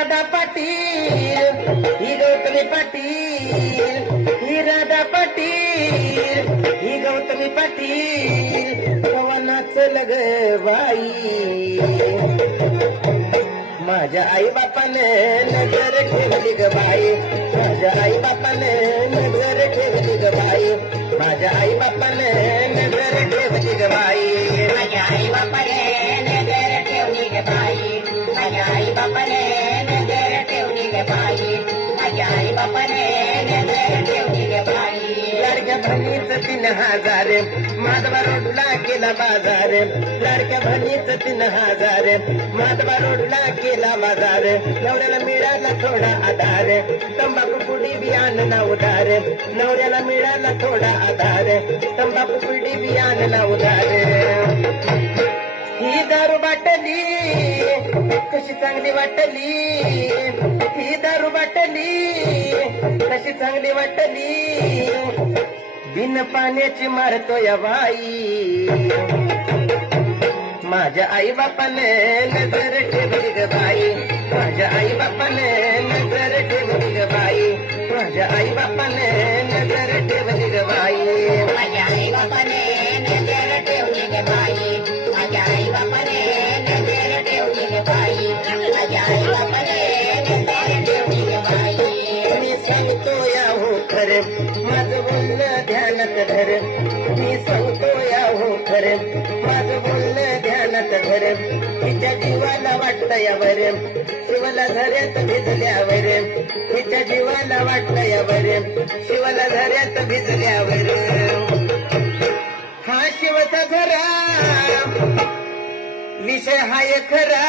राधा पाटील ही गौतमी पाटील ही राधा पाटील ही गौतमी पाटील पवनाच लग बाई? माझ्या आई बापाने नजर ठेवली ग बाई. माझ्या आई बापाने लाडक्या बहिणीच तीन हजार. माधवा रोडला केला बाजार. लाडक्या बहिणीच तीन हजार. माधवा रोडला केला बाजार. नवऱ्याला मिळाला थोडा आधार. तंबाखू पुडी बियाण ना उधार. नवऱ्याला मिळाला थोडा आधार. तंबाखू पुडी बियाण ना उधार. ही दारू बाटली कशी चांगली वाटली? ही दारू बाटली कशी चांगली वाटली? बिन पाण्याची मारतो या बाई. माझ्या आई बापाने नजर ठेवली ग बाई. माझ्या आई बापाने नजर ठेवली ग बाई. माझ्या आई बापाने नजर ठेवली ग बाई. माझ्या आई बापाने नजर ठेवली ग बाई. माझ्या आई बापाने नजर ठेवली ग बाई. माझ्या आई बापाने नजर ठेवली ग बाई. मी सांगतो या हो खरे. माझं धर. मी सांगतो या हो खरे. माझं बोलणं ध्यानात धर. तिच्या जीवाला वाटतं यावर. शिवाला झऱ्यात भिजल्यावर. तिच्या जीवाला वाटतं यावर. शिवाला झऱ्यात भिजल्यावर. हा शिवचा झरा विषय हाय खरा.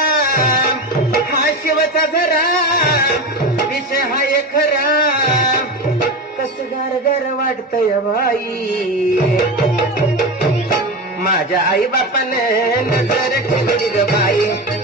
हा शिवचा झरा विषय हाय खरा. कस गार गार वाटतय बाई. माझ्या आई बापाने नजर ठेवली ग बाई.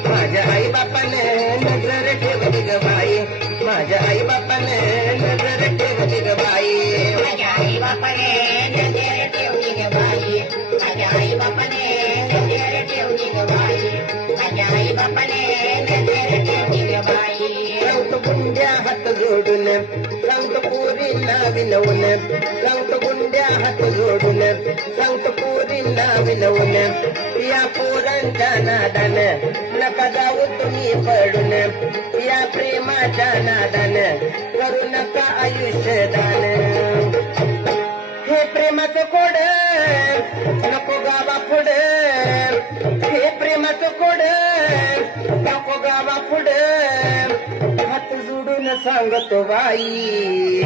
माझ्या आई बापाने नजर ठेवली ग बाई. माझ्या आई बापाने नजर ठेवली ग बाई. माझ्या आई बापाने नजर ठेवली ग बाई. माझ्या आई बापाने नजर ठेवली ग बाई. माझ्या आई बापाने नजर ठेवली ग बाई. गुंड्या हात जोडून पोरींना विनवून सांगतो गुंड्या हात जोडून सांगतो पोरींना विनवून या पोरांच्या नादान नका जाऊ तुम्ही पडून या प्रेमाच्या नादान करू नका आयुष्य दान. हे प्रेमाचं कोड नको गावा पुढे. सांगतो बाई.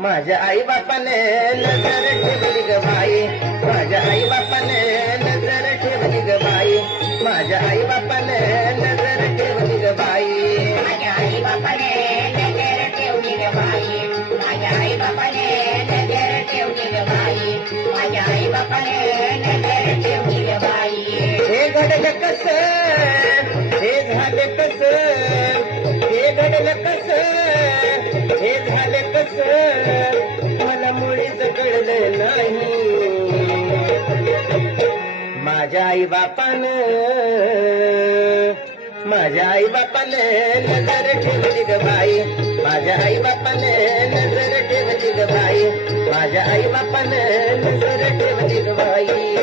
माझ्या आई बापाने नजर ठेवली ग बाई. माझ्या आई बापाने नजर ठेवली ग बाई. माझ्या आई बापाने नजर ठेवली ग बाई. माझ्या आई बापाने नजर ठेवली ग बाई. माझ्या आई बापाने नजर ठेवली ग बाई. माझ्या आई बापाने नजर ठेवली ग बाई. हे घडलं कस? हे झालं माझ्या आई बापान माझ्या आई बापाने नजर ठेवली ग बाई. माझ्या आई बापाने नजर ठेवली ग बाई. माझ्या आई बापाने नजर ठेवली ग बाई.